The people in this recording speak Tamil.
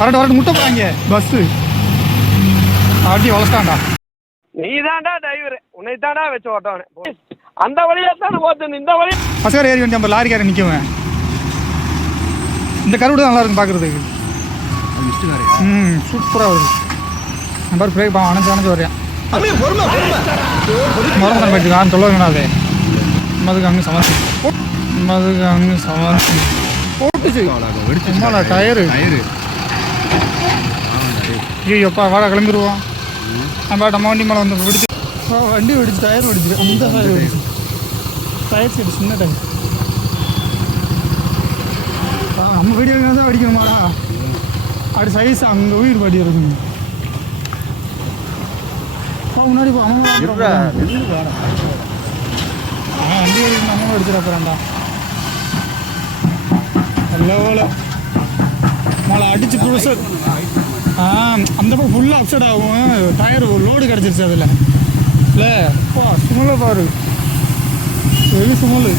வரட்டு முட்டை போகிறாங்க பஸ்ஸு அப்படி வளர்த்தாண்டா. நீ தாண்டா டிரைவர், உன்னை தாண்டா வச்சு ஓட்டவனே. அந்த வழியா தானே போட்டு இந்த வழி பஸ்கார ஏறி வந்து நம்ம லாரிக்காரன் நிற்குவேன். இந்த கருவிட நல்லா இருக்கும் பார்க்குறதுக்கு. சூப்பராக வருது. நம்ம பாரு பிரேக் அணைச்சு வரையான். மரம் போயிட்டு நான் சொல்ல வேணா. அது மதுக்கு அங்கே சமாளிச்சு போட்டுச்சு டயரு. ஐயோப்பா வாடா கிளம்பிடுவோம். நம்ம வண்டி மேலே வந்து வெடிச்சு வண்டி வெடிச்சு டயர் வெடிச்சு. அந்த டயர் வெடிச்சு டயர் சைடு சின்ன டயர். நம்ம வீடியோ தான் வெடிக்கணுமாடா. அப்படி சைஸ் அங்கே உயிர் பாடி இருக்குங்க. முன்னாடி வண்டி வெடிக்கணும். நம்ம வெடிச்சிட போகிறான்டா. லெவல மழை அடிச்சு புதுசாக அந்த பக்கம் ஃபுல்லாக அப்செட் ஆகும். டயர் லோடு கிடச்சிருச்சு அதில். இல்லை சுமலை பாரு, வெகு சுமலு.